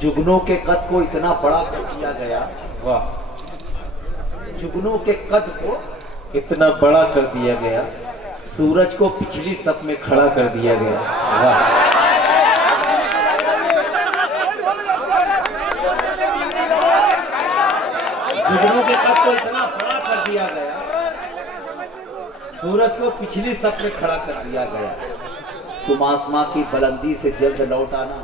जुगनों के कद को इतना बड़ा कर दिया गया। वाह, जुगनों के कद को इतना बड़ा कर दिया गया, सूरज को पिछली सप में खड़ा कर दिया गया। वाह, जुगनों के कद को इतना बड़ा कर दिया गया, सूरज को पिछली सप में खड़ा कर दिया गया। तुम आसमां की बुलंदी से जल्द लौट आना,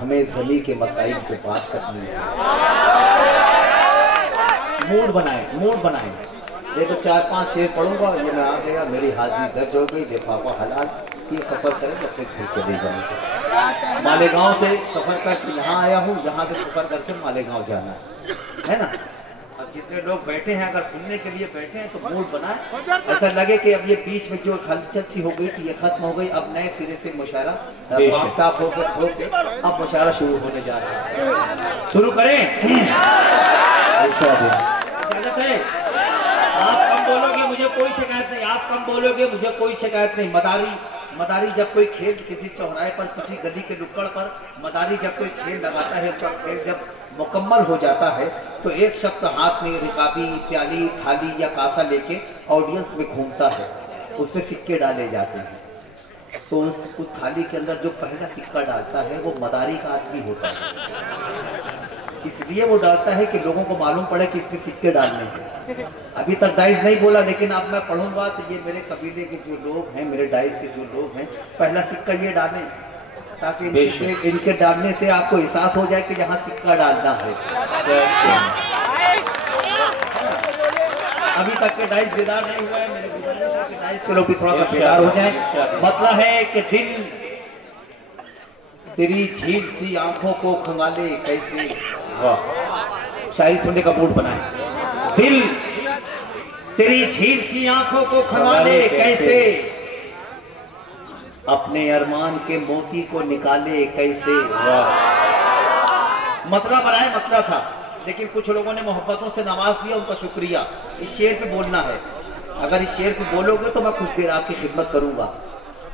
हमें जमी के मसाइल पे बात करनी है। मूड बनाए। ये तो 4-5 शेर पढ़ूंगा, ये मैं आ गया, मेरी हाजिरी दर्ज हो गई, लिफाफा हलाल, ये सफर करें अपने घर चले जाएंगे। मालेगांव से सफर करके यहाँ आया हूँ, यहाँ से सफर करके मालेगांव जाना है ना। अब जितने लोग बैठे हैं, अगर सुनने के लिए बैठे हैं तो मूड बनाए, ऐसा लगे कि अब ये बीच में जो हलचल सी हो गई थी ये खत्म हो गई, अब नए सिरे से मुशायरा साफ होकर अब मुशायरा शुरू होने जा रहा है। शुरू करें। इजाजत है? आप कम बोलोगे मुझे कोई शिकायत नहीं, आप कम बोलोगे मुझे कोई शिकायत नहीं। मदारी जब कोई खेल किसी चौराहे पर, किसी गली के नुक्कड़ पर मदारी जब कोई खेल लगाता है, उसका खेल जब मुकम्मल हो जाता है तो एक शख्स हाथ में रिकाबी, प्याली, थाली या कासा लेके ऑडियंस में घूमता है, उसमें सिक्के डाले जाते हैं। तो उस थाली के अंदर जो पहला सिक्का डालता है वो मदारी का आदमी होता है, इसलिए वो डालता है कि लोगों को मालूम पड़े कि इसमें सिक्के डालने हैं। अभी तक डाइस नहीं बोला, लेकिन अब मैं पढ़ूंगा तो ये मेरे कबीले के जो लोग हैं, मेरे डाइस के जो लोग हैं, पहला सिक्का ये डालें ताकि इनके डालने से आपको एहसास हो जाए कि यहाँ सिक्का डालना है। अभी तक के डाइस बेदार नहीं हुआ है, मेरे डाइस के लोग भी थोड़ा सा बेदार हो जाए। मतलब है कि दिल तेरी झील सी आंखों को खंगाले कैसे। वाह, शायरी सुनने का मूड बनाए। दिल तेरी झील सी आंखों को खंगाले कैसे, अपने अरमान के मोती को निकाले कैसे। मतला बनाए, मतला था, लेकिन कुछ लोगों ने मोहब्बतों से नवाज दिया, उनका शुक्रिया। इस शेर पे बोलना है, अगर इस शेर पे बोलोगे तो मैं कुछ देर आपकी खिदमत करूंगा।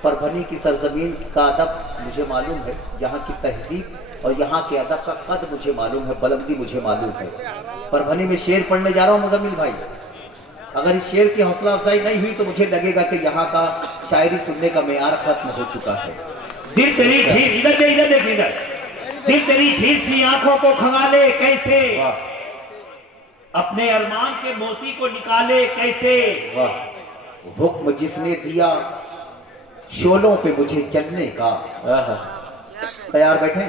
परभनी की सरजमीन का अदब मुझे मालूम है, यहाँ की तहजीब और यहाँ के अदब का कद मुझे मालूम है, बुलंदी मुझे मालूम है। परभनी में शेर पढ़ने जा रहा हूँ मुजम्मिल भाई, अगर इस शेर की हौसला अफजाई नहीं हुई तो मुझे लगेगा कि यहाँ का शायरी सुनने का मेयार खत्म हो चुका है। दिल तेरी झील, इधर देख इधर, दिल तेरी झील सी आंखों को खंगाले कैसे, अपने अरमान के मोती को निकाले कैसे। हुक्म जिसने दिया शोलों पे मुझे चलने का। तैयार बैठे?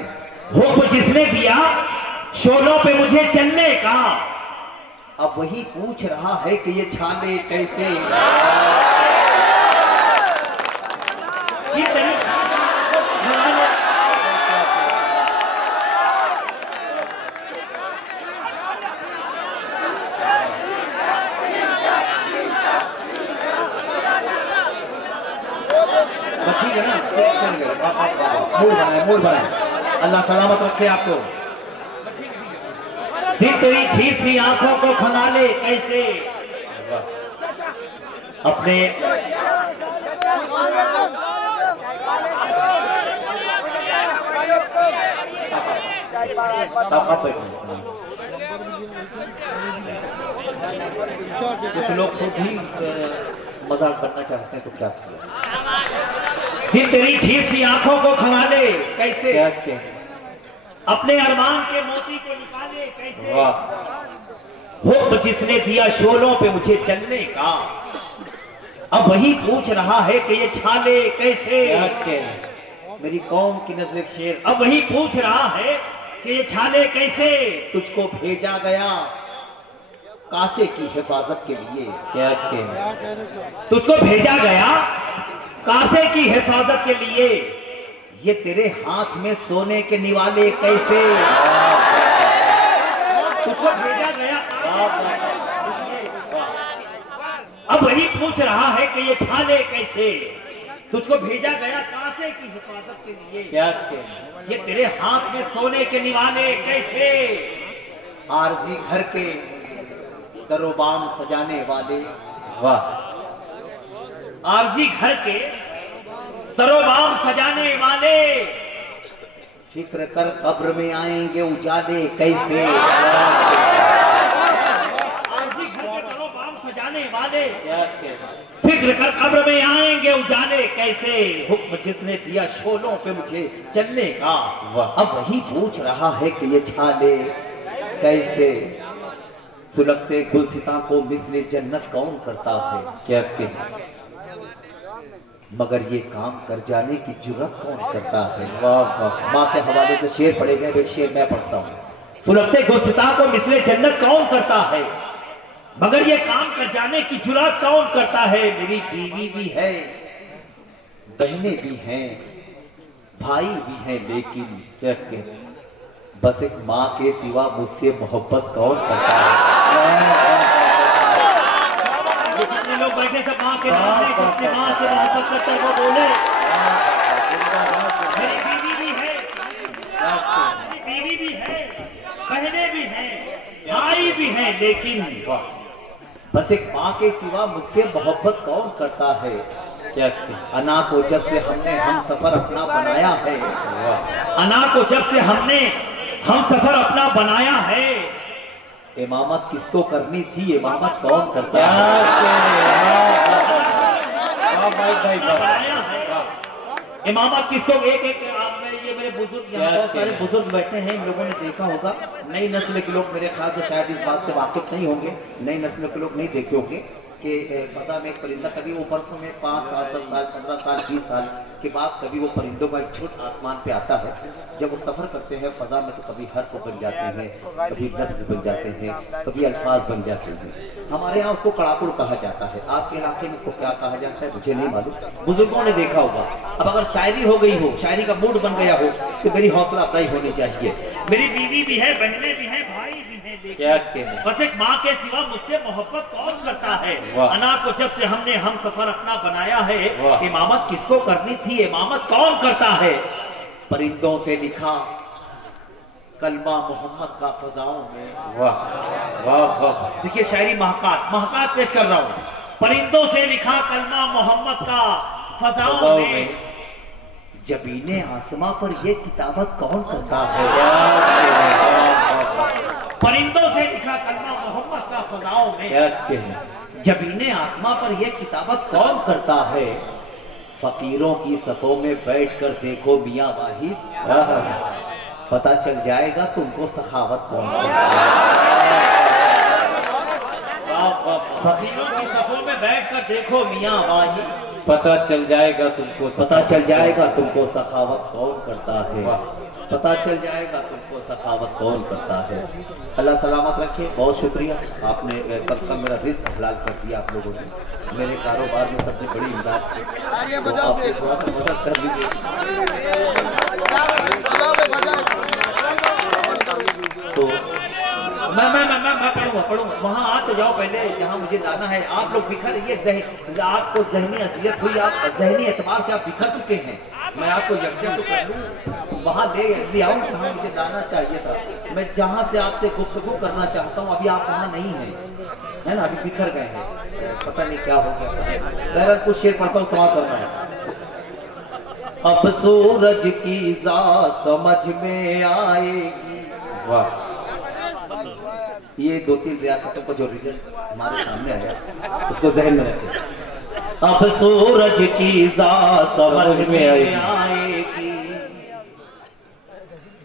हुक्म जिसने दिया शोलों पे मुझे चलने का, अब वही पूछ रहा है कि ये छाले कैसे। ठीक है ना, मूड बनाए, अल्लाह सलामत रखे आपको। दिल तेरी झील सी आंखों को खंगाले कैसे, अपने कुछ लोग खुद ही मजाक करना चाहते हैं तो क्या। दिल तेरी झील सी आंखों को खंगाले कैसे, अपने अरमान के मोती को निकाले कैसे। हुक्म जिसने दिया शोलों पे मुझे चलने का, अब वही पूछ रहा है कि ये छाले कैसे। मेरी कौम की नजर शेर, अब वही पूछ रहा है कि ये छाले कैसे। तुझको भेजा गया कासे की हिफाजत के लिए, तुझको भेजा गया कासे की हिफाजत के लिए, ये तेरे हाथ में सोने के निवाले कैसे। तुझको भेजा गया, अब वही पूछ रहा है कि ये छाले कैसे। तुझको भेजा गया कासे की हिफाजत के लिए, ये तेरे हाथ में सोने के निवाले कैसे। आरजी घर के दरोबाम सजाने वाले, वाह, आरजी घर के दरोबाम सजाने वाले, फिक्र कर कब्र में आएंगे उजाले कैसे, सजाने वाले फिक्र कर कब्र में आएंगे उजाले कैसे, हुक्म जिसने दिया शोलों पे मुझे चलने का, अब वही पूछ रहा है कि ये झाले कैसे, सुलगते गुलसिता को मिसले जन्नत कौन करता है, क्या मगर ये काम कर जाने की जुर्रत कौन करता है। वाह वाह, माँ के हवाले से शेर पढ़े गए, वे शेर मैं पढ़ता हूँ। सुलगते गुलसिता को मिसले जन्नत कौन करता है, मगर ये काम कर जाने की जुर्रत कौन करता है। मेरी बीवी भी है, बहनें भी हैं, भाई भी हैं, लेकिन क्या बस एक माँ के सिवा मुझसे मोहब्बत कौन करता है। जितने लोग बैठे सब माँ के सामने, जितने माँ से मोहब्बत करते हैं वो बोले। मेरी बीवी भी है, मेरी बीवी भी है, बहनें भी हैं, भाई भी हैं, लेकिन बस एक माँ के सिवा मुझसे मोहब्बत कौन करता है। क्या अना को जब से हमने हम सफर अपना बनाया है, अना को जब से हमने हम सफर अपना बनाया है, इमामत किसको करनी थी, इमामत कौन करता है। इमामत किसको, एक एक ये मेरे बुजुर्ग, यहाँ बहुत सारे बुजुर्ग बैठे हैं, इन लोगों ने देखा होगा। नई नस्ल के लोग मेरे ख्याल से शायद इस बात से वाकिफ नहीं होंगे, नई नस्ल के लोग नहीं देखे होंगे कि फजा में एक परिंदा कभी वो बरसों में 5 साल 10 साल 15 साल 20 साल के बाद कभी वो परिंदों का एक छुट आसमान पे आता है। जब वो सफर करते हैं फजा में तो कभी हर्फ बन जाते हैं, कभी लफ्ज बन जाते हैं, कभी अल्फाज बन जाते हैं। हमारे यहाँ उसको कड़ाकुड़ कहा जाता है, आपके इलाके में उसको क्या कहा जाता है मुझे नहीं मालूम, बुजुर्गों ने देखा होगा। अब अगर शायरी हो गई हो, शायरी का मूड बन गया हो, तो मेरी हौसला अफजाई होनी चाहिए। मेरी बीवी भी है, बहनें भी हैं, भाई भी हैं, क्या बस एक माँ के सिवा मुझसे मोहब्बत कौन करता है। अना को जब से हमने हम सफर अपना बनाया है, इमामत किसको करनी थी, इमामत कौन करता है। परिंदों से लिखा कलमा मोहम्मद का फजाओं में। वाह वाह वाह, देखिए शायरी महकात पेश कर रहा हूँ। परिंदों से लिखा कलमा मोहम्मद का फजाओं में, जबीने आसमां पर ये किताबत कौन करता है। परिंदों से लिखा कलमा मोहम्मद का फजाओं में, जबीने आसमां पर यह किताबत कौन करता है। फकीरों की सफों में बैठकर देखो मियां वाहिद, पता चल जाएगा तुमको सखावत कौन करता है। फकीरों की सफों में बैठकर देखो मियां वाहिद, पता चल जाएगा तुमको, पता चल जाएगा तुमको सखावत कौन करता है। पता चल जाएगा तुमको सखावत कौन करता है। अल्लाह सलामत रखे। बहुत शुक्रिया, आपने कम से कम मेरा रिस्क हलाल कर दिया। आप लोगों ने मेरे कारोबार में सबसे बड़ी इमदाद की, तो आपने थोड़ा सा मदद कर लीजिए। तो मैं पढ़ूंगा वहाँ आ तो जाओ पहले जहाँ मुझे लाना है। आप लोग बिखर, ये आपको जहनी अजियत हुई, आप जहनी एतबार से आप बिखर चुके हैं। मैं आपको यकजा तो कर लूँ, वहाँ ले आऊँ जहाँ मुझे लाना चाहिए था। मैं जहाँ से आपसे गुफ्तगू करना चाहता हूँ, अभी आप वहाँ नहीं हैं, है ना, अभी बिखर गए हैं, पता नहीं क्या हो गया। बहरहाल कुछ शेर पढ़ता हूँ, समाप्त करना है। अब सूरज की जात समझ में आएगी। वाह, ये 2-3 रियासतों का जो रिजल्ट हमारे सामने आया उसको जहन में रखें। अब सूरज की जात समझ में आएगी,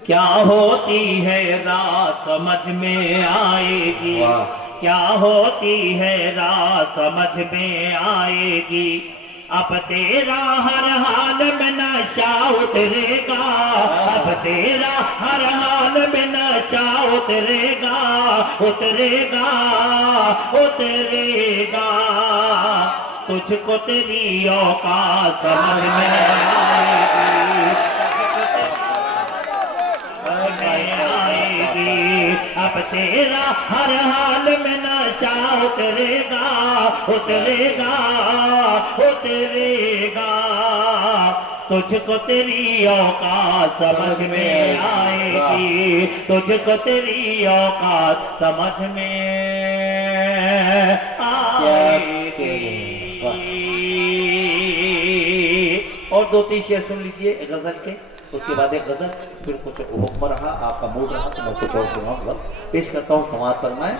क्या होती है रात समझ में आएगी, क्या होती है रात समझ में आएगी। अब तेरा हर हाल में नशा उतरेगा, अब तेरा हर हाल में नशा उतरेगा, उतरेगा उतरेगा। तुझको तेरी औकात समझ में आएगी, अब तेरा हर हाल में नशा उतरेगा, उतरेगा उतरेगा। तुझको तेरी औकात समझ में आएगी, तुझको तेरी औकात समझ में आएगी। और 2-3 शेर सुन लीजिए गजल के। उसके बाद एक गजल, फिर कुछ हुक्म रहा, आपका मूड रहा तो मैं कुछ और सुनाऊंगा। पेश करता हूँ, समाज फरमाए।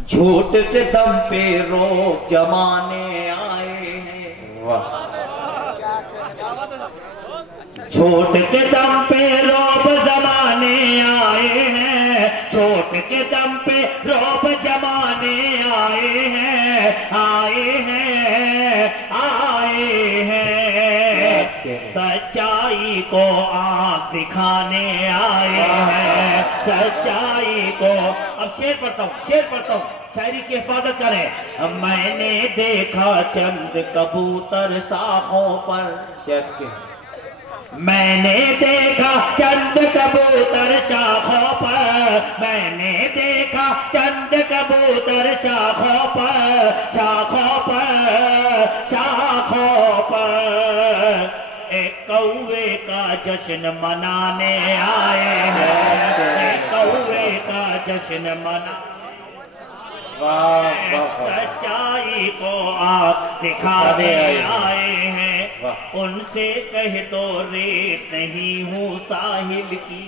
झूठ के दम पे रोब जमाने आए हैं, वाह। झूठ के दम पे रोब जमाने आए हैं, झूठ के दम पे रोब जमाने आए हैं, आए हैं, आए हैं। सच्चाई को आंख दिखाने आए हैं, सच्चाई को। अब शेर पढ़ता हूँ, शेर पढ़ता हूँ, शायरी की हिफाजत करें। मैंने देखा चंद कबूतर शाखों पर, क्या मैंने देखा चंद कबूतर शाखों पर, मैंने देखा चंद कबूतर शाखों पर, शाखों पर, शाखों पर। एक कौवे का जश्न मनाने आए हैं, एक कौवे का जश्न मना। सच्चाई को आप दिखाने आए हैं, उनसे कह तो रेत नहीं हूँ साहिल की।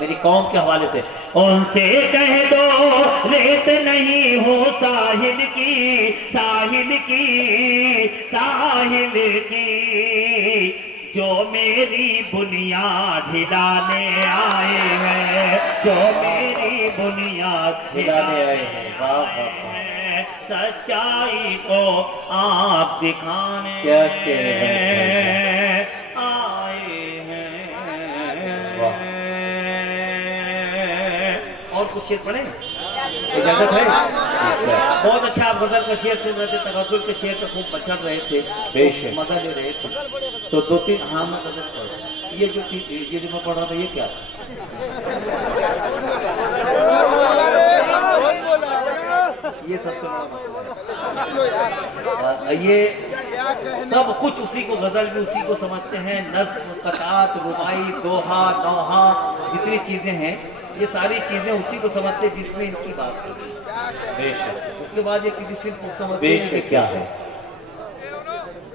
मेरी कौम के हवाले से, उनसे कह दो रेत नहीं हूँ साहिल की, साहिल की, साहिल की। जो मेरी बुनियाद हिलाने आए हैं, जो मेरी बुनियाद हिलाने आए हैं, सच्चाई को आप दिखाने आए हैं। और कुछ शेर पढ़े, इजाजत है? बहुत अच्छा, आप गजल का शेर सुन रहे थे, तगजुल के शेर तो खूब बचड़ रहे थे, बेशक मजा ले रहे थे। तो दो तीन, हाँ मैं गजल पढ़, ये जो मैं पढ़ रहा था ये क्या, ये सबसे बड़ा मसला है। ये सब कुछ उसी को, गजल भी उसी को समझते हैं। नज़्म, कतात, रुबाई, दोहा, नौहा, जितनी चीजें हैं ये सारी चीजें उसी को समझते हैं जिसमें इनकी बात है। उसके बाद ये किसी सिर्फ को समझते हैं कि क्या है।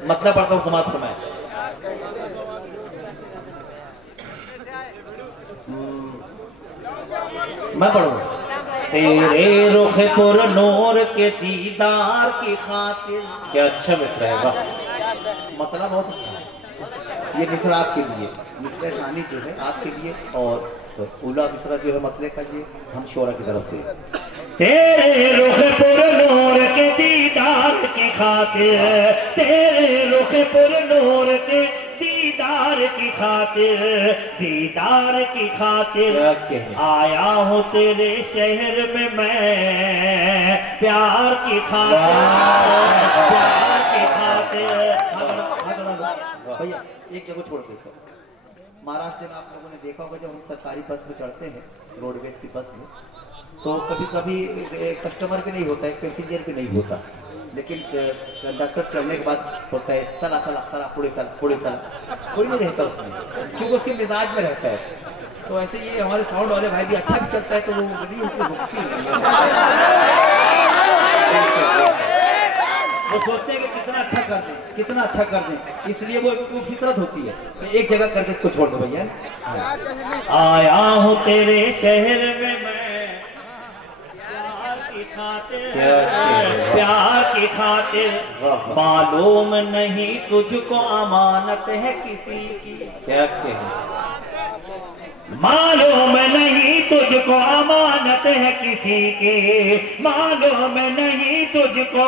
मतलब पढ़ता हूँ, समाज फरमाए। मैं पढ़ूंगा। तेरे रुख पुर नूर के दीदार की खातिर, क्या अच्छा मिसरा है, वाह। मतलब बहुत अच्छा है ये मिसरा आपके लिए, मिसरा सानी जो है आपके लिए, और तो उला मिसरा जो है मतले का, ये हम शोरा की तरफ से। तेरे रुख पुर नूर के दीदार की खातिर, तेरे रुख पुर नूर के दीदार की खातिर, दीदार की खातिर आया हूँ तेरे शहर में मैं, प्यार की खातिर, प्यार की खातिर। भैया एक जगह छोड़ दो इसको। महाराष्ट्र में आप लोगों ने देखा होगा जब हम सरकारी बस में चढ़ते हैं, रोडवेज की बस में, तो कभी कभी कस्टमर भी नहीं होता है, पैसेंजर भी नहीं होता, लेकिन कंडक्टर चढ़ने के बाद होता है सला सला सला पुड़े सला पुड़े सला, कोई नहीं रहता उसमें, क्योंकि उसके मिजाज में रहता है। तो ऐसे ये हमारे साउंड वाले भाई भी अच्छा भी चलता है तो वो नहीं वो सोचते हैं कि कितना अच्छा कर दें, कितना अच्छा कर दें, इसलिए वो फितरत होती है। तो एक जगह करके इसको छोड़ दो भैया। आया हूँ तेरे शहर में मैं, प्यार की खातिर, प्यार की खातिर, मालूम नहीं तुझको अमानत है किसी की। क्या कहें, मालूम नहीं तुझको अमानत है किसी की, मालूम नहीं तुझको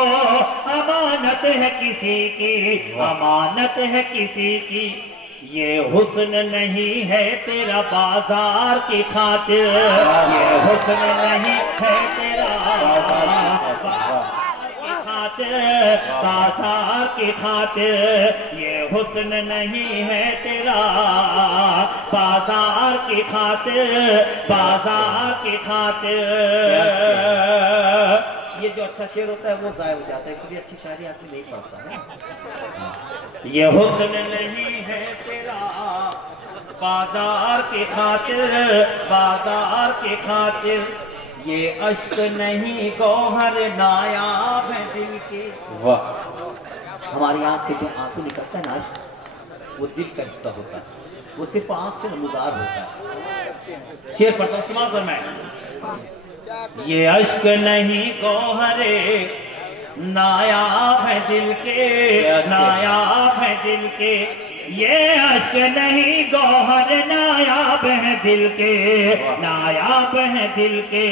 अमानत है किसी की, अमानत है किसी की। ये हुस्न नहीं है तेरा बाजार की खातिर, ये हुस्न नहीं है तेरा बाजार की खातिर, ये हुस्न नहीं है तेरा बाजार की खातिर, बाजार की खातिर। ये जो अच्छा शेर होता है वो जाया हो जाता है, इसलिए अच्छी शायरी आदमी नहीं पढ़ता है। ये हुस्न नहीं है तेरा बाजार की खातिर, बाजार की खातिर, ये अश्क नहीं गौहर नायाब है दिल के। वाह, हमारी आंख से जो आंसू निकलता है ना, वो दिल का हिस्सा होता है, वो सिर्फ आंख से नमूदार होता है। शेर पढ़ता हूं, सुना कर मैं। ये अश्क नहीं गौहरे नायाब है दिल के, नायाब है दिल के, ये अश्क नहीं गौहर नायाब है दिल के, नायाब है दिल के,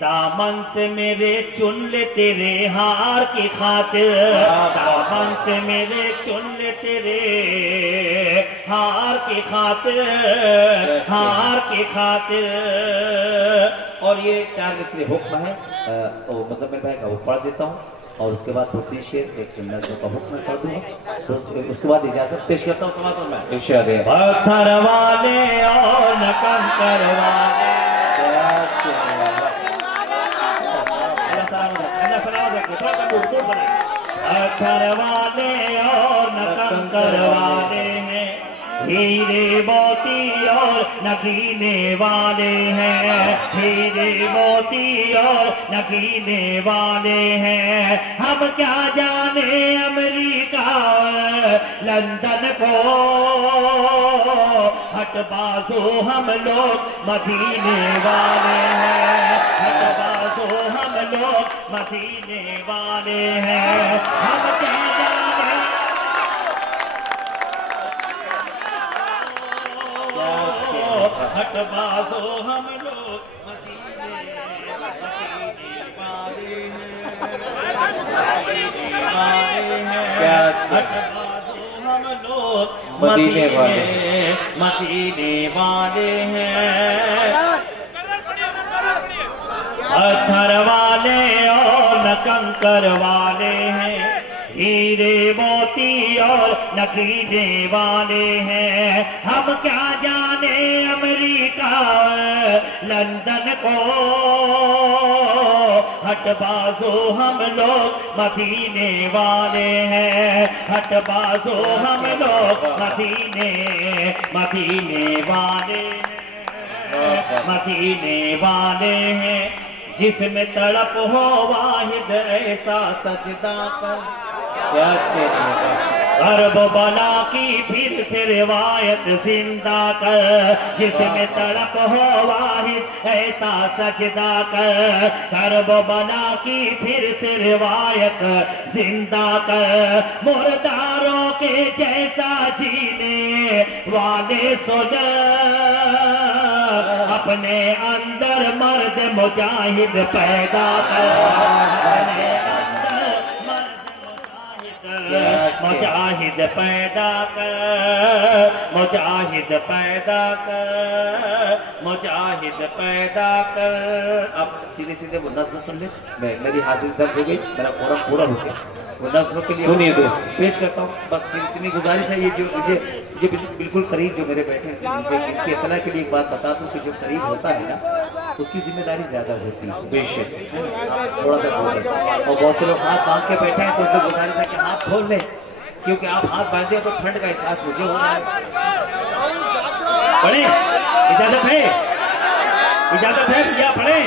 दामन से मेरे चुन ले तेरे हार की खातिर, दामन से मेरे चुन ले तेरे हार की खातिर, हार की खातिर। और ये 4 मिसरे हुक्म है, मुज़म्मिल भाई का वो पढ़ देता हूँ और उसके बाद दूसरी शेर एक नज़्म का हुक्म पढ़ दूंगा, तो उसके बाद इजाजत पेश करता हूँ। समाज में पत्थर वाले और न कंकर वाले, पत्थर वाले और न कंकर वाले हैं, हीरे मोती और नगीने वाले हैं, हीरे मोती और नगीने वाले हैं। हम क्या जाने अमेरिका लंदन को, हट बाजू हम लोग मदीने वाले हैं, हट बाजू हम लोग मदीने वाले हैं। हम क्या जाने हट बाजो हम लोग मदीने वाले हैं, हट बाजो हम लोग मदीने वाले हैं। पत्थर वाले और न कंकर वाले हैं, हीरे मोती और नगीने वाले हैं। हम क्या जाने अमेरिका लंदन को, हट बाजो हम लोग मदीने वाले हैं, हट बाजो हम लोग मदीने वाले हैं, मदीने वाले हैं। जिसमें तड़प हो वाहिद ऐसा सजदा कर, गर्ब बना की फिर से रिवायत जिंदा कर, जिसमें तड़प हो वाहिद ऐसा सजदा कर, गर्ब बना की फिर से रिवायत जिंदा कर। मुर्दारों के जैसा जीने वाले सुन, अपने अंदर मर्द मुजाहिद पैदा कर, अपने अंदर मुजाहिद पैदा कर, मुजाहिद पैदा कर, मुजाहिद पैदा कर। अब सीधे सीधे वो नज़्म सुन ले, मेरी हाजिरी दर्ज हो गई, मेरा प्रोग्राम पूरा हो गया। वो नज़्म के लिए सुनिए दो पेश करता हूँ। बस इतनी गुजारिश है, ये जो मुझे बिल्कुल करीब जो मेरे बैठे हैं, इनकी इत्तला के लिए एक बात बता दूँ कि जो करीब होता है ना, उसकी जिम्मेदारी ज्यादा होती है बेशक, थोड़ा सा और बहुत से लोग हाथ बांध के बैठे हैं, तो उनसे गुजारिश है कि हाथ खोल लें, क्योंकि आप हाथ बांधे तो ठंड का एहसास मुझे हो रहा है। पढ़े, इजाजत है, इजाजत है भैया, पढ़े।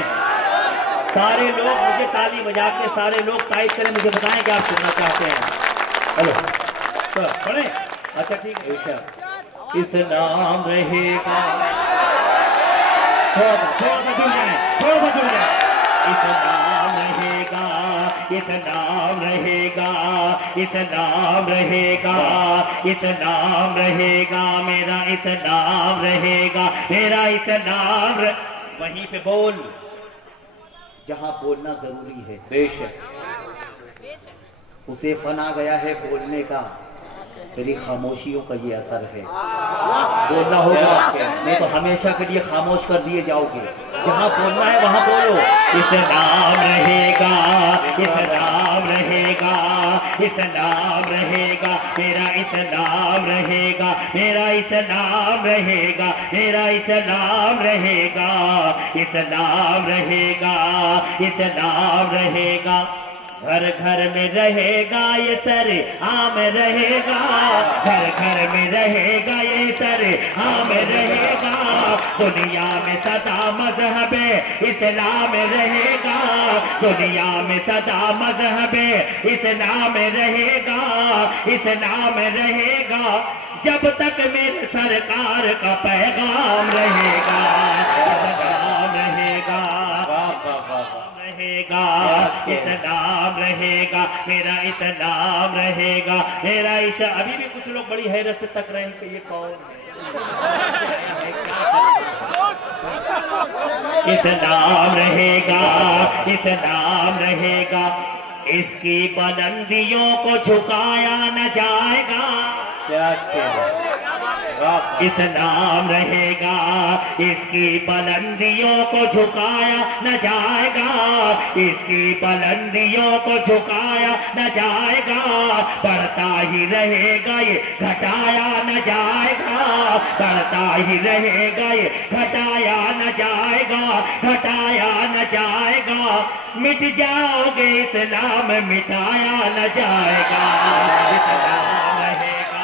सारे लोग मुझे ताली बजा के, सारे लोग टाइप करें, मुझे बताएं कि आप सुनना चाहते हैं। हेलो तो पढ़े, अच्छा ठीक है। इस नाम रहेगा, थोड़ा सा जुड़ जाए, थोड़ा सा जुड़ जाए। इस नाम रहेगा, इस नाम रहेगा, इस नाम रहेगा, इस नाम रहेगा मेरा, इस नाम रहेगा मेरा, इस नाम वहीं पे बोल जहां बोलना जरूरी है बेशक। उसे फना गया है बोलने का, तेरी खामोशियों का ये असर है। बोलना होगा, नहीं तो हमेशा के लिए खामोश कर दिए जाओगे। जहां बोलना है वहां बोलो। इस नाम रहेगा, इस नाम रहेगा, इस नाम रहेगा मेरा, इस नाम रहेगा मेरा, इस नाम रहेगा मेरा, इस नाम रहेगा, इस नाम रहेगा, इस नाम रहेगा। घर घर में रहेगा ये सर आम रहेगा, घर घर में रहेगा ये सर आम रहेगा। दुनिया में सदा मजहब इस्लाम रहेगा, दुनिया में सदा मजहबे इस्लाम रहेगा, इस्लाम रहेगा जब तक मेरे सरकार का पैगाम रहेगा, इस्लाम रहेगा, रहेगा, इस्लाम रहेगा, मेरा इस्लाम रहेगा, मेरा अभी भी कुछ लोग बड़ी हैरत से तक रहे हैं कि ये कौन है। इस्लाम रहेगा, इस्लाम रहेगा, इसकी बुलंदियों को झुकाया न जाएगा। इस्लाम रहेगा, इसकी बुलंदियों को झुकाया न जाएगा, इसकी बुलंदियों को झुकाया न जाएगा, बढ़ता ही रहेगा ये घटाया न जाएगा, बढ़ता ही रहेगा ये घटाया न जाएगा, घटाया न जाएगा, मिट जाओगे इस्लाम मिटाया न जाएगा, इस्लाम रहेगा,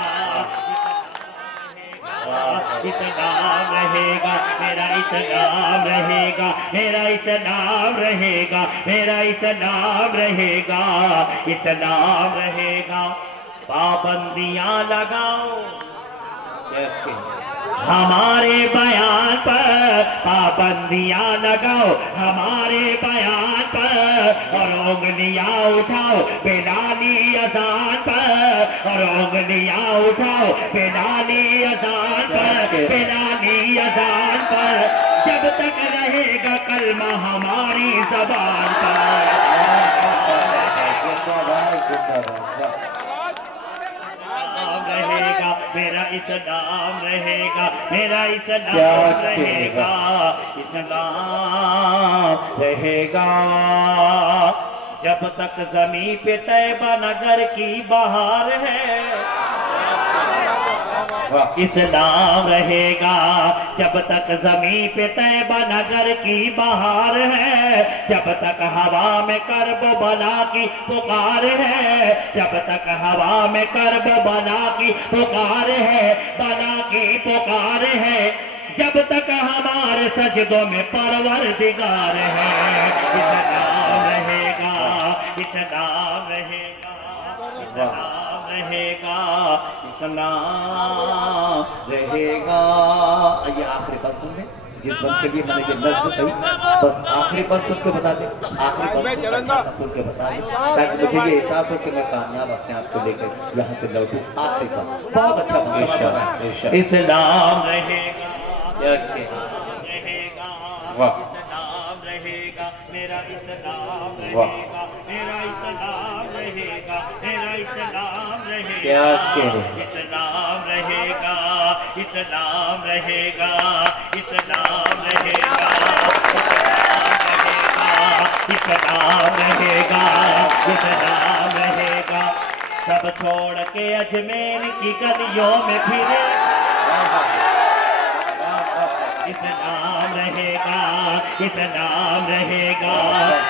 इस्लाम रहेगा, मेरा इस्लाम रहेगा, मेरा इस्लाम रहेगा, मेरा इस्लाम रहेगा, इस्लाम रहेगा। पाबंदियां लगाओ हमारे बयान पर, पाबंदियां लगाओ हमारे बयान पर, और उंगलियां उठाओ बिलाली अज़ान पर, और उंगलियां उठाओ बिलाली अज़ान पर, बिलाली अज़ान पर, जब तक रहेगा कलमा हमारी ज़बान पर। रहेगा, मेरा इस्लाम रहेगा, मेरा इस्लाम रहेगा, इस्लाम रहेगा जब तक ज़मीं पे तैबा नगर की बहार है, इस्लाम रहेगा जब तक ज़मीं पे तैबा नगर की बहार है, जब तक हवा में करब बला की पुकार है, जब तक हवा में करब बला की पुकार है, बला की पुकार है, जब तक हमारे सजदों में परवरदिगार है, इस्लाम रहेगा, इस्लाम रहेगा, इस्लाम रहेगा, इस्लाम रहेगा। ये आखिरी बात सुन ले, जिस बंद के लिए मैंने ये नज़्म कही, बस आखिरी बात सुन के बता दे, आखिरी बात सुन के बता दे, ताकि मुझे ये एहसास हो कि मैं कामयाब अपने आप को लेकर यहाँ से लौटूं। आखिरी बात बहुत अच्छा, इस्लाम रहेगा, इस्लाम रहेगा, मेरा इस्लाम रहेगा, मेरा इस्लाम रहेगा, मेरा इस्लाम रहेगा, इस्लाम रहेगा, इस्लाम रहेगा, इस्लाम रहेगा, इस्लाम रहेगा, इस्लाम रहेगा, सब छोड़ के अजमेर की गलियों में फिरे, इस्लाम रहेगा, इस्लाम रहेगा,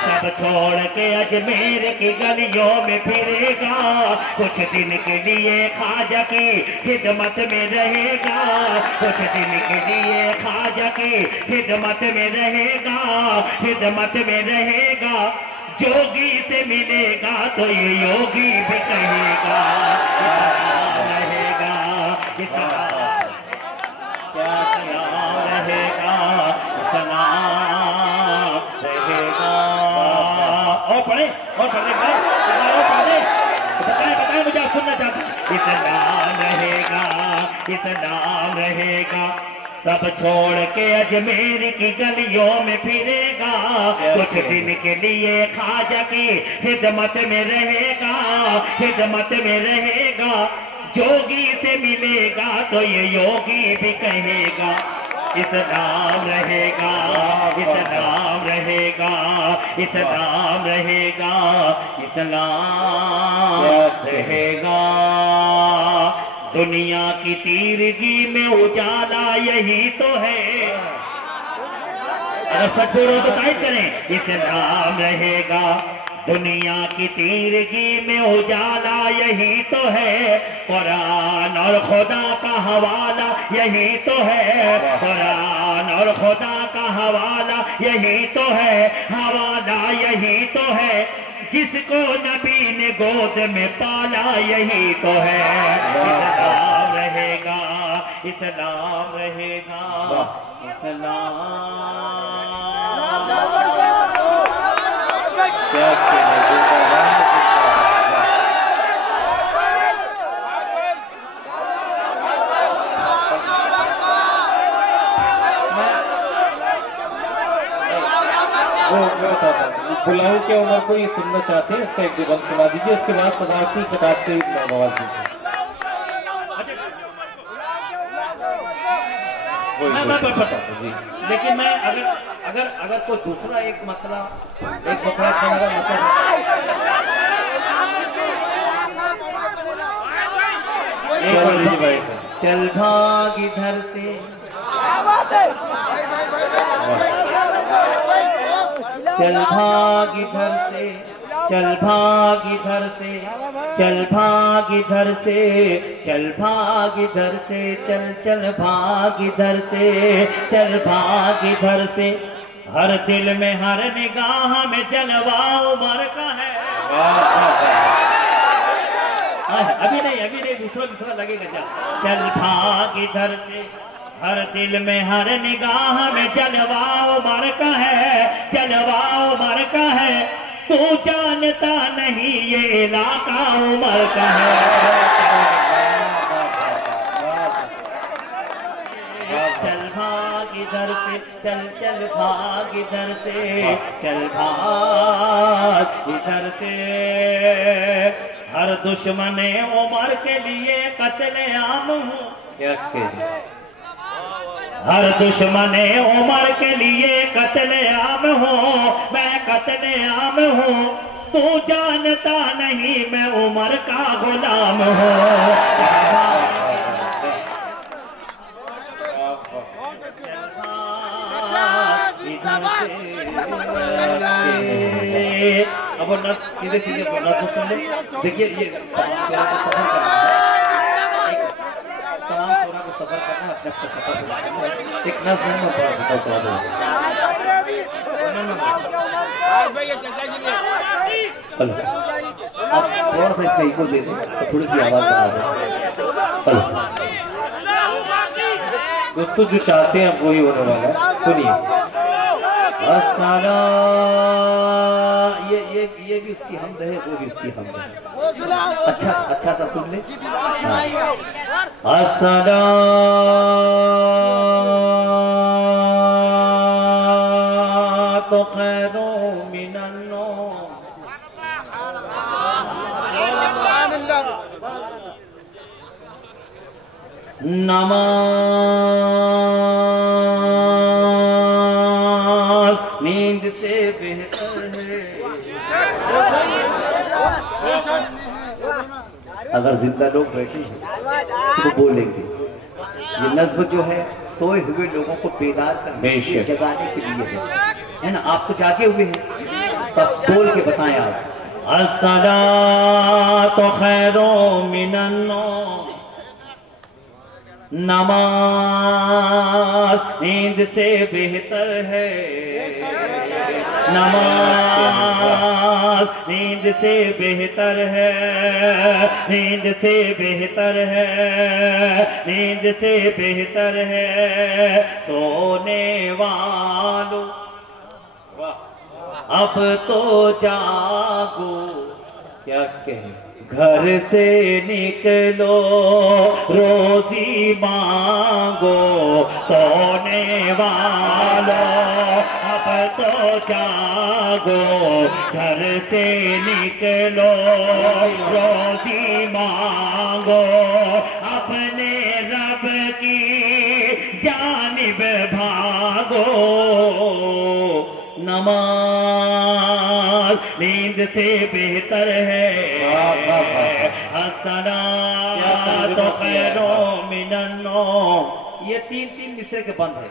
सब छोड़ के अजमेर की गलियों में फिरेगा, कुछ दिन के लिए ख्वाजा की खिदमत में रहेगा, कुछ दिन के लिए ख्वाजा की खिदमत में रहेगा, खिदमत में रहेगा, जोगी से मिलेगा तो ये योगी भी कहेगा, इस्लाम रहेगा, इस्लाम रहेगा, इस्लाम रहेगा। और पढ़े, और पढ़े, बताए मुझे आप सुनना चाहते हैं। इस्लाम रहेगा, इस्लाम रहेगा, सब छोड़ के अजमेर की गलियों में फिरेगा, कुछ दिन के लिए ख्वाजा की खिदमत में रहेगा, खिदमत में रहेगा, जोगी से मिलेगा तो ये योगी भी कहेगा, इस्लाम रहेगा, इस्लाम रहेगा, इस्लाम रहेगा, इस्लाम रहेगा। दुनिया की तीरगी में उजाला यही तो है, अगर सटोरो तो टाइट करें, इस्लाम रहेगा, दुनिया की तीरगी में उजाला यही तो है, कुरान और खुदा का हवाला यही तो है, कुरान और खुदा का हवाला यही तो है, हवाला यही तो है, जिसको नबी ने गोद में पाला यही तो है। इस्लाम रहेगा, इस्लाम रहेगा, इस्लाम। क्या बुलाऊ के उम्र को ये सुनना चाहते हैं, इसका एक दो बंद सुना दीजिए, उसके बाद पदार्थी कटाते नवाज दीजिए। मैं बताता हूँ जी, लेकिन मैं अगर कोई दूसरा एक मसला चल भाग इधर से, चल भाग इधर से, चल भाग इधर से, चल भाग इधर से, चल भाग इधर से, चल चल भाग इधर से, चल भाग इधर से, हर दिल में हर निगाह में जलवा उमर का है। अभी नहीं दूसरा लगेगा। चल भाग इधर से, हर दिल में हर निगाह में जलवा उमर का है, जलवा उमर का है, तू जानता नहीं ये इलाका उमर का है। चल भाग इधर से, चल चल भाग इधर से, चल भाग इधर से, हर दुश्मन उमर के लिए कत्ले आम हूँ। हर दुश्मन उमर के लिए कत्ले आम हो, मैं कत्ले आम हूँ, तू जानता नहीं मैं उमर का गुलाम हूँ। अब सीधे सीधे बोलना तो सुन ले। देखिए ये सफर करना है, अपने सफर एक नज़्म में बड़ा बताओ। आप थोड़ा सा इसका इको दे दें तो थोड़ी सी आवाज बढ़ा दें। दोस्तों जो चाहते हैं वही होने वाला है, सुनिए। ये भी उसकी हमद है, वो भी उसकी हमद है। अच्छा सा सुन ले। अस्सलातो खैरो मिनन नौम, नमाज नींद से बेहतर है। अगर जिंदा लोग बैठे हैं तो बोलेंगे। ये नज़्म जो है सोए हुए लोगों को बेदार करने, जगाने के लिए है ना। आप तो जागे हुए हैं, तब बोल के बताएं आप। अस्सलातो खैरो मिनन नौम, नमाज नींद से बेहतर है, नमाज नींद से बेहतर है, नींद से बेहतर है, नींद से बेहतर है, सोने वालों अब तो जागो। क्या कहें, घर से निकलो रोजी मांगो, सोने वालों अब तो जागो, घर से निकलो रोजी मांगो, अपने रब की जानिब भागो, नमाज नींद से बेहतर है। अस्सलातो खैरो मिनन नौम। ये तीन मिसरे के बंद है।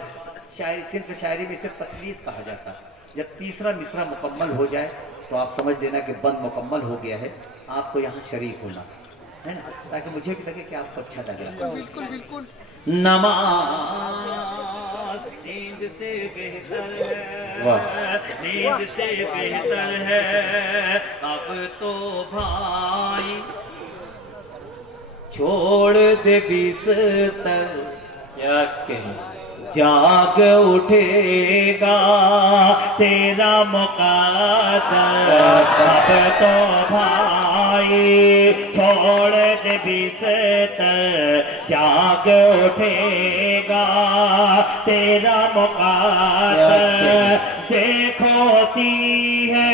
शायरी, सिर्फ शायरी में इसे तसलीस कहा जाता है। जब तीसरा मिसरा मुकम्मल हो जाए तो आप समझ लेना कि बंद मुकम्मल हो गया है, आपको यहाँ शरीक होना है ना, ताकि मुझे भी लगे कि आपको अच्छा लग रहा है। बिल्कुल बिल्कुल। नमाज नींद से बेहतर है, नींद से बेहतर है। अब तो भाई छोड़ दे बिस्तर, क्या कहें, जाग उठेगा तेरा मुक़द्दर। अब तो भाई छोड़ दे बिस्तर, जाग उठेगा तेरा मुक़द्दर। देखो ती है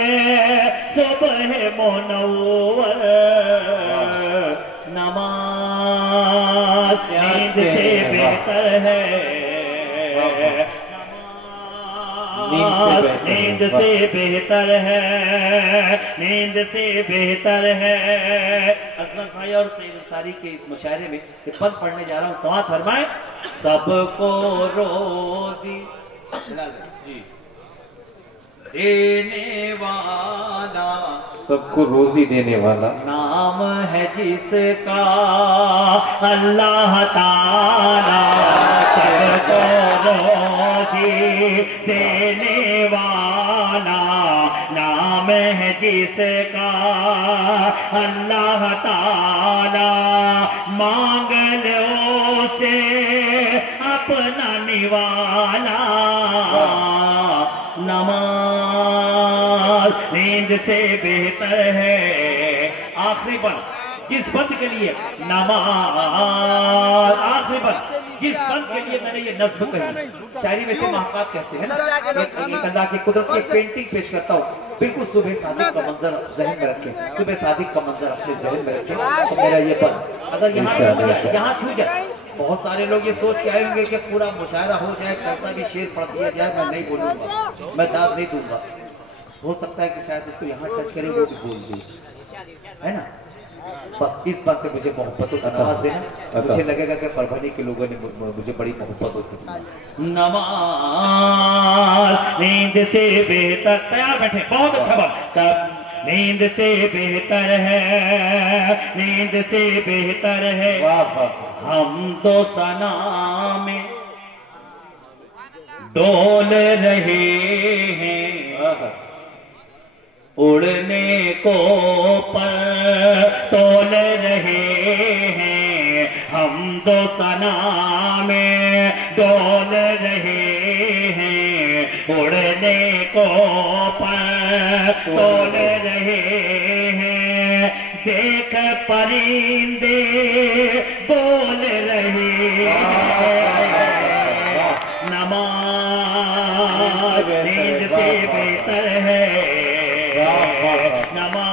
सुबह मुनव्वर, नमाज नींद से बेहतर है, नींद से बेहतर है, नींद से बेहतर है। असलम भाई और सईद अंसारी के इस मुशायरे में ये पद पढ़ने जा रहा हूँ, समाअत फरमाएं। सबको रोजी जी देने वाला, सबको रोजी देने वाला नाम है जिसका अल्लाह ताला। सबको रोजी देने वाला, नाम है जिसका अल्लाह ताला। मांग लो से अपना निवाला, नमाज नींद से बेहतर है। आखिरी बंद जिस बंद के लिए नमाज, आखिरी बंद जिस बंद के लिए मैंने ये नज्म कही, शायरी में से महकात कहते हैं ना, एक अल्लाह की कुदरत की पेंटिंग पेश करता हूँ। बिल्कुल सुबह सादिक का मंजर जहन में रखें, सुबह सादिक का मंजर अपने जहन में रखें। तो मेरा ये बंद अगर यहाँ छू जाए, बहुत सारे लोग ये सोच के आएंगे कि पूरा मुशायरा हो जाए, कैसा भी शेर पढ़ दिया जाए, मैं नहीं बोलूंगा, मैं दाद नहीं दूंगा। हो सकता है कि शायद उसको यहाँ टच करे, वो भी बोल दे, है ना। बस इस बात पे मुझे मोहब्बतों से नवाज देना, मुझे लगेगा कि परभनी के लोगों ने मुझे बड़ी मोहब्बतों से सुना। नमाज नींद से बेहतर, तैयार बैठे, बहुत अच्छा बात। सब नींद से बेहतर है, नींद से बेहतर है। हम तो सना में डोल रहे हैं, उड़ने को पर तोल रहे हैं। हम तो सना में डोल रहे हैं, उड़ने को पर तोल रहे हैं। देख परिंदे बोल रहे हैं, नमाज नींद से बेहतर है। नमाज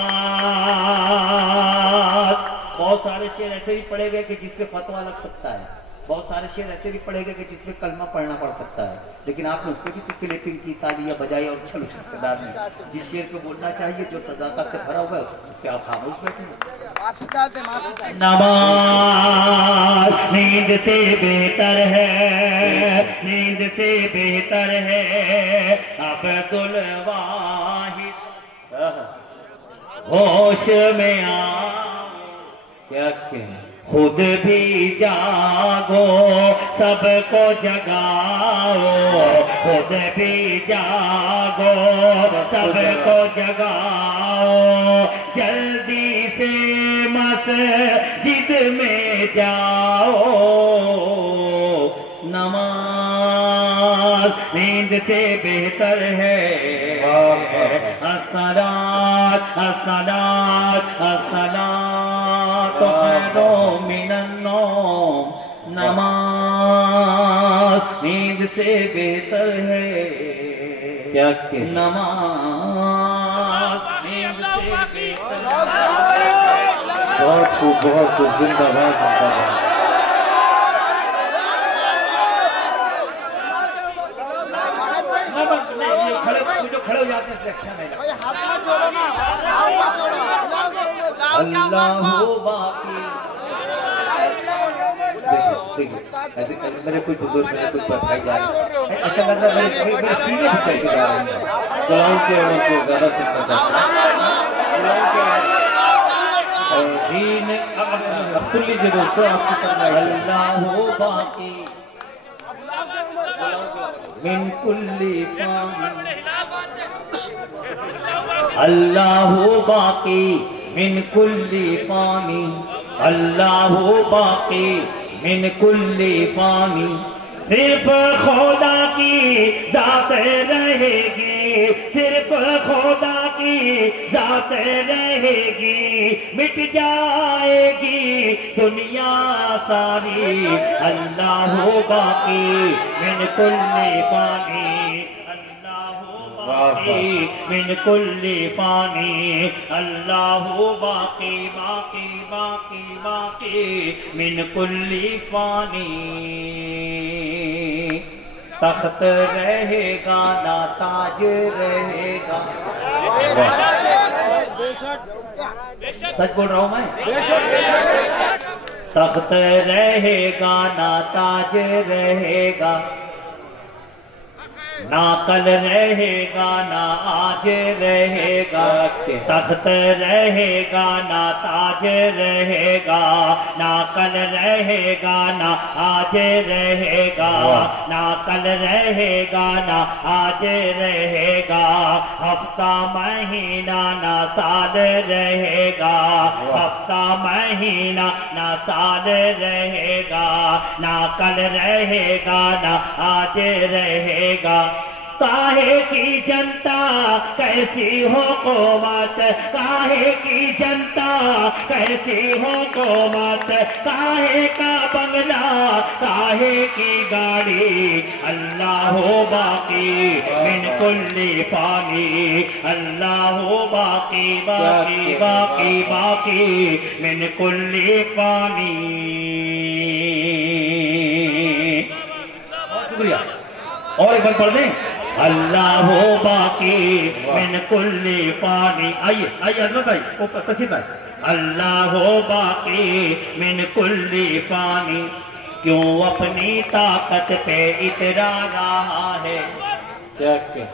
बहुत सारे शेर ऐसे भी पढ़े गए कि जिसपे फतवा लग सकता है, बहुत सारे शेर ऐसे भी पढ़े गए कि जिसपे कलमा पढ़ना पड़ सकता है, लेकिन आपने उसपे भी क्लिपिंग की, तालियां बजाई और छल उसके में जिस शेर पे बोलना चाहिए, जो सदाकत से भरा हुआ है, उस पे आप खामोश बैठे। नमाज नींद से बेहतर है, नींद से बेहतर है। अब्दुल वाहिद होश में आ, क्या कहें, खुद भी जागो सबको जगाओ, खुद भी जागो सबको जगाओ। जल्दी से मस्जिद में जाओ, नमाज नींद से बेहतर है। अस्सलात अस्सलात अस्सलात खैरुम मिनन नौम, नमाज नींद से बेहतर है। क्या कहें, नमाज नींद से बेहतर है। बहुत खूब, बहुत खूब, जिंदाबाद जिंदाबाद। खड़े हो जाते हैं, अच्छा नहीं लगता। अल्लाह बाकी ऐसे मेरे कुछ बुजुर्ग मेरे कुछ बताई जा रही है, ऐसा लग रहा है मेरे सीने भी चलते जा रहे हैं। सलाम से उनको ज्यादा सुनना चाहता है। सुन लीजिए दोस्तों, आपकी फरमाइश। अल्लाह बाकी मिन कुल्ली फानी, अल्लाह बाकी मिन कुल्ली फानी, अल्लाह बाकी मिन कुल्ली फानी। सिर्फ खुदा की जात रहेगी, सिर्फ खुदा की जात रहेगी, मिट जाएगी दुनिया सारी। अल्लाह बाकी मिन कुल्ली फानी, मिन कुल्ली फानी, अल्लाह बाकी बाकी बाकी बाकी मिन कुल्ली फानी। तख्त रहेगा ना ताज रहेगा, सच बोल रहा हूँ मैं, तख्त रहेगा ना ताज रहेगा, ना कल रहेगा ना आज रहेगा। तख्त रहेगा ना ताज रहेगा, ना कल रहेगा ना आज रहेगा, ना कल रहेगा ना आज रहेगा। हफ्ता महीना ना साल रहेगा, हफ्ता महीना ना साल रहेगा, ना कल रहेगा ना आज रहेगा। काहे की जनता कैसी हो कोमत, काहे की जनता कैसी हो कोमत, काहे का बंगला काहे की गाड़ी। अल्लाह बाकी मिन कुल्ली फानी, अल्लाह बाकी बाकी बाकी बाकी मिन कुल्ली फानी। शुक्रिया, और एक बार पढ़ दें। अल्लाह बाकी मिन कुल्ली फानी। आइए आइए अजमत भाई, कसीर भाई। अल्लाह बाकी मिन कुल्ली फानी, क्यों अपनी ताकत पे इतरा रहा है। क्या क्या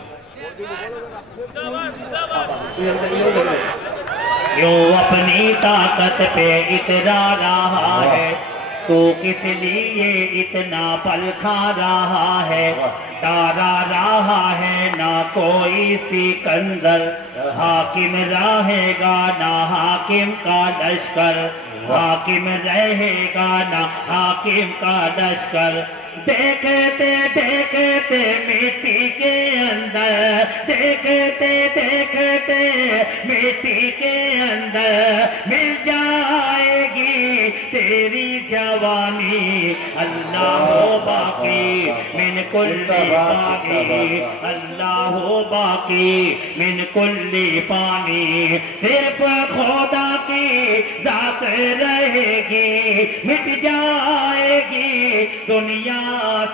क्यों अपनी ताकत पे इतरा रहा है, तो किस लिए इतना पल खा रहा है। तारा रहा है ना कोई सिकंदर, हाकिम रहेगा ना हाकिम का लश्कर, हाकिम रहेगा ना हाकिम का लश्कर। देखते देखते मिट्टी के अंदर, देखते देखते मिट्टी के अंदर मिल जाएगी तेरी जवानी। अल्लाह बाकी मिन कुल्ली फानी, अल्लाह बाकी मिन कुल्ली फानी। सिर्फ खुदा की जात रहेगी, मिट जाएगी दुनिया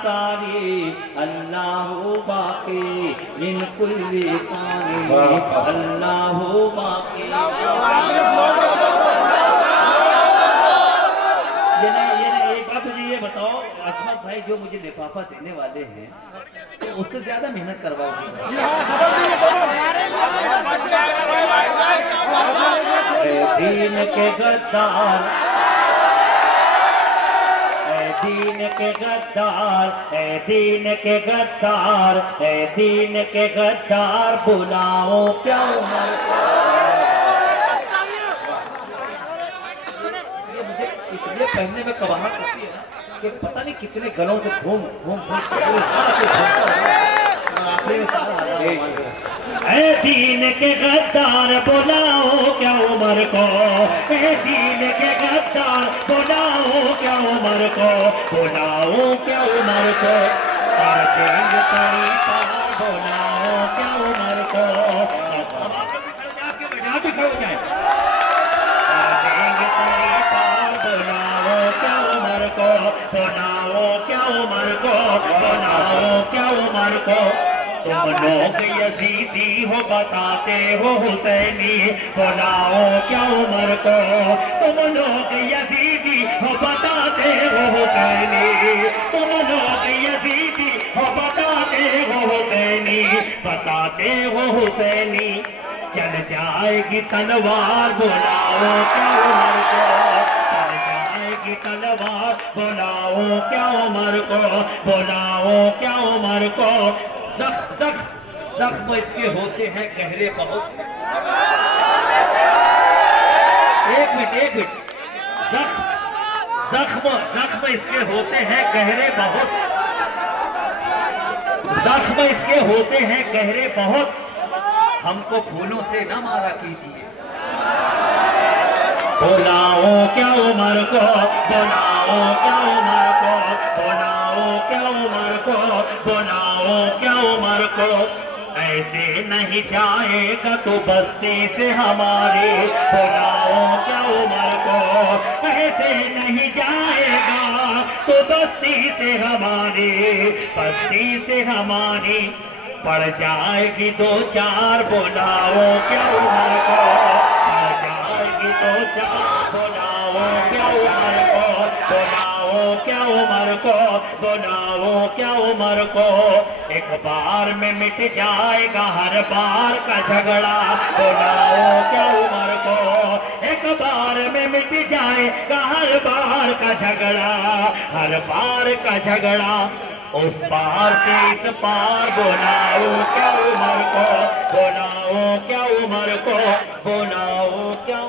सारी। अल्लाह बाकी मिन कुल्ली फानी, अल्लाह बाकी। एक बात मुझे ये बताओ, असमत भाई जो मुझे लिफाफा देने वाले हैं तो उससे ज्यादा मेहनत करवाओगे। दीन के गद्दार, दीन के गद्दार, दीन के गद्दार, दीन के गद्दार, बुलाओ क्या उम्र को। ये मुझे इसलिए पहनने में कबाहट होती है कि पता नहीं कितने गलों से घूम घूम दीन के गद्दार बुलाओ क्या उम्र को, दीन के गद्दार बुलाओ क्या उम्र को, बुलाओ क्या उम्र को। बुलाओ क्या उम्र को, बुलाओ क्या उम्र को, बुलाओ क्या उम्र को, बुलाओ क्या उम्र को। तुम लोग यजीदी हो बताते हो हुसैनी, बुलाओ क्या उम्र को। तुम लोग यजीदी हो बताते हो हुसैनी, तुम लोग यजीदी हो बताते हो हुसैनी, बताते हो हुसैनी। चल जाएगी तलवार, बुलाओ क्या उम्र को, चल जाएगी की तलवार, बुलाओ क्या उमर को, बुलाओ क्या उमर को। जख्म इसके होते हैं गहरे बहुत। एक मिनट, जख्म इसके होते हैं गहरे बहुत, जख्म इसके होते हैं गहरे बहुत, हमको फूलों से न मारा कीजिए। बुलाओ क्या उमर को, बुलाओ क्या उमर को, बुलाओ क्या उमर को, बुलाओ क्या उमर को। ऐसे नहीं जाएगा तो बस्ती से हमारे, बुलाओ क्या उमर को। ऐसे नहीं जाएगा तो बस्ती से हमारी, बस्ती से हमारी पड़ जाएगी दो चार, बुलाओ क्या उमर को। पड़ जाएगी दो चार, बुलाओ क्या उमर को, बुलाओ क्या उमर को, बुलाओ क्या उमर को। एक बार में मिट जाएगा हर बार का झगड़ा, बुलाओ क्या उमर को। एक बार में मिट जाएगा हर बार का झगड़ा, हर बार का झगड़ा। उस पार से इस पार, बुलाओ क्या उमर को, बुलाओ क्या उमर को, बुलाओ क्या